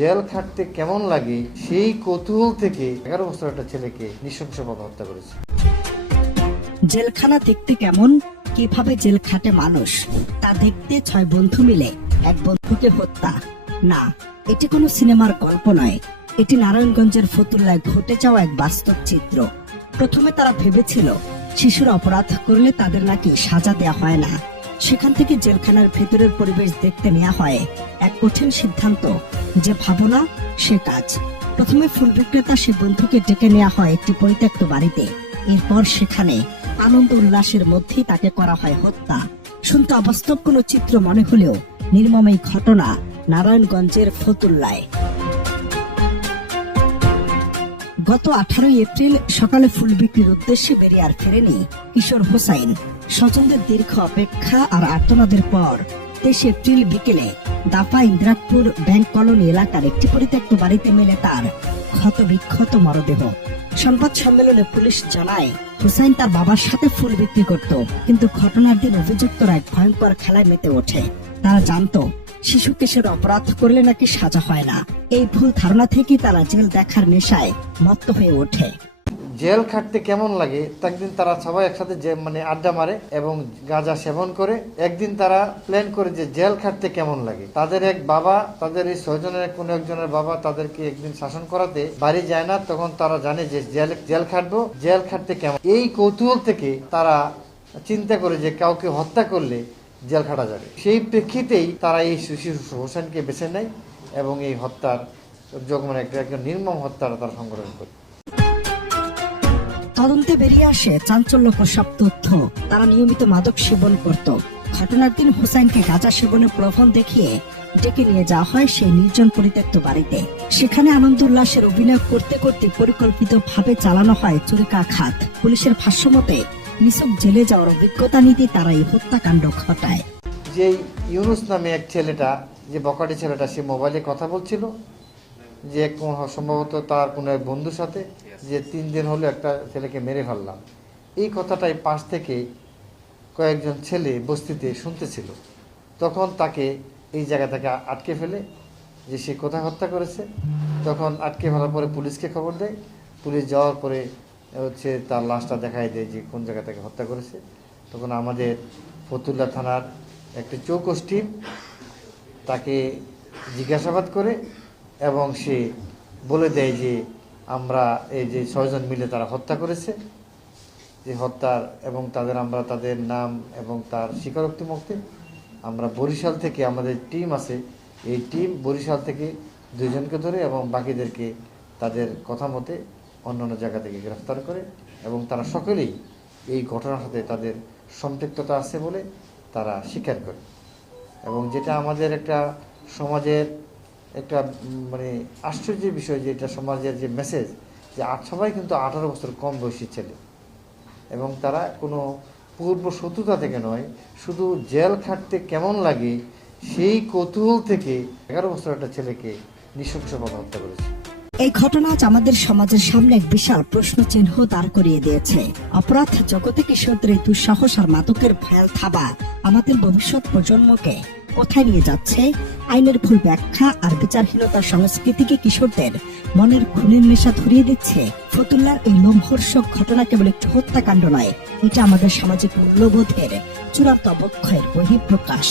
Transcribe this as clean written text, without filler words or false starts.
Jail খাটতে কেমন লাগে সেই কৌতূহল থেকে 11 বছর একটা ছেলেকে নৃশংসভাবে হত্যা করেছে। জেলখানা দেখতে কেমন, কিভাবে জেল খাটে মানুষ তা দেখতে 6 বন্ধু মিলে এক বন্ধুকে হত্যা। না, এটি কোনো সিনেমার গল্প নয়, এটি নারায়ণগঞ্জের ফতুল্লায় ঘটে যাওয়া এক বাস্তব চিত্র। প্রথমে তারা ভেবেছিল শিশুরা অপরাধ করলে তাদের নাকি সাজা দেয়া হয় না। সেখান থেকে জেলখানার ভেতরের পরিবেশ দেখতে নেওয়া হয় এক কঠিন সিদ্ধান্ত, যে ভাবনা সে কাজ। প্রথমে ফুল বিক্রেতা সে বন্ধুকে ডেকে নেওয়া হয় একটি পরিত্যক্ত বাড়িতে। এরপর সেখানে আনন্দ উল্লাসের মধ্যেই তাকে করা হয় হত্যা। শুনতে অবাস্তব কোনো চিত্র মনে হলেও নির্মম এই ঘটনা নারায়ণগঞ্জের ফতুল্লায়। গত 18 এপ্রিল সকালে ফুল বিক্রির উদ্দেশ্যে বেরিয়ে আর ফেরেনি কিশোর হোসাইন। স্বজনদের দীর্ঘ অপেক্ষা আর আর্তনাদের পর 23 এপ্রিল বিকেলে দাফা ইন্দ্রাকপুর ব্যাংক কলোনি এলাকার একটি পরিত্যক্ত বাড়িতে মেলে তার ক্ষতবিক্ষত মরদেহ। সংবাদ সম্মেলনে পুলিশ জানায়, হুসাইন তার বাবার সাথে ফুল বিক্রি করত, কিন্তু ঘটনার দিন অভিযুক্তরা এক ভয়ঙ্কর খেলায় মেতে ওঠে। তারা জানতো শিশু কিশোর অপরাধ করলে নাকি সাজা হয় না। এই ভুল ধারণা থেকে তারা জেল দেখার নেশায় মত্ত হয়ে ওঠে। জেল খাটতে কেমন লাগে, একদিন তারা সবাই একসাথে আড্ডা মারে এবং গাঁজা সেবন করে। একদিন তারা প্ল্যান করে যে জেল খাটতে কেমন লাগে। তাদের এক বাবা, তাদের এই 6 জনের কোনো একজনের বাবা তাদেরকে একদিন শাসন করাতে বাড়ি যায় না, তখন তারা জানে যে জেল খাটবো, জেল খাটতে কেমন। এই কৌতূহল থেকে তারা চিন্তা করে যে কাউকে হত্যা করলে জেল খাটা যাবে। সেই প্রেক্ষিতেই তারা এই শিশু হোসেনকে বেছে নেয় এবং এই হত্যার একটা নির্মম হত্যার তারা সংগঠন করে। তদন্তে বেরিয়ে আসে চাঞ্চল্যকর সব তথ্য। তারা নিয়মিত মাদক সেবন করত। ঘটনার দিন হোসাইনকে গাঁজা সেবনের প্রলোভন দেখিয়ে ডেকে নিয়ে যাওয়া হয় সেই নির্জন পরিত্যক্ত বাড়িতে। সেখানে আনন্দ উল্লাসের অভিনয় করতে করতে পরিকল্পিতভাবে চালানো হয় চুরিকাঘাত। পুলিশের ভাষ্যমতে নিছক জেলে যাওয়ার অভিজ্ঞতা নিতে তারা এই হত্যাকাণ্ড ঘটায়। যে ইউনুস নামে এক ছেলেটা, যে বকাটি ছেলেটা, সে মোবাইলে কথা বলছিল যে সম্ভবত তার কোনো এক বন্ধুর সাথে, যে 3 দিন হলো একটা ছেলেকে মেরে ফেললাম। এই কথাটাই পাশ থেকে কয়েকজন ছেলে বস্তিতে শুনতেছিল। তখন তাকে এই জায়গা থেকে আটকে ফেলে যে সে কোথায় হত্যা করেছে। তখন আটকে ফেলার পরে পুলিশকে খবর দেয়। পুলিশ যাওয়ার পরে তার লাশটা দেখাই দেয় যে কোন জায়গা থেকে হত্যা করেছে। তখন আমাদের ফতুল্লা থানার একটি চৌকস টিম তাকে জিজ্ঞাসাবাদ করে এবং সে বলে দেয় যে আমরা এই যে 6 জন মিলে তারা হত্যা করেছে, যে হত্যার এবং আমরা তাদের নাম এবং তার স্বীকারোক্তি মুক্তি আমরা বরিশাল থেকে, আমাদের টিম আছে, এই টিম বরিশাল থেকে 2 জনকে ধরে এবং বাকিদেরকে তাদের কথা মতে অন্যান্য জায়গা থেকে গ্রেফতার করে এবং তারা সকলেই এই ঘটনার সাথে তাদের সম্পৃক্ততা আছে বলে তারা স্বীকার করে। এবং যেটা আমাদের একটা সমাজের একটা আশ্চর্যের বিষয়, যে এটা সমাজের যে মেসেজ, যে সবাই কিন্তু 18 বছর কম বয়সী ছেলে এবং তারা কোনো পূর্ব শত্রুতা থেকে নয়, শুধু জেল খাটতে কেমন লাগে সেই কৌতূহল থেকে 11 বছর একটা ছেলেকে নৃশংসভাবে হত্যা করেছে। এই ঘটনা আজ আমাদের সমাজের সামনে এক বিশাল প্রশ্ন চিহ্ন দাঁড় করিয়ে দিয়েছে। অপরাধ জগতে কিশোরদের এই দুঃসাহস আর মাদকের ভয়াল থাবা আমাদের ভবিষ্যৎ প্রজন্মকে কোথায় নিয়ে যাচ্ছে? আইনের ভুল ব্যাখ্যা আর বিচারহীনতার সংস্কৃতিকে কিশোরদের মনের খুনের নেশা ধরিয়ে দিচ্ছে। ফতুল্লার এই লোমহর্ষক ঘটনা কেবল একটি হত্যাকাণ্ড নয়, এটা আমাদের সামাজিক মূল্যবোধের চূড়ান্ত অবক্ষয়ের বহিঃপ্রকাশ।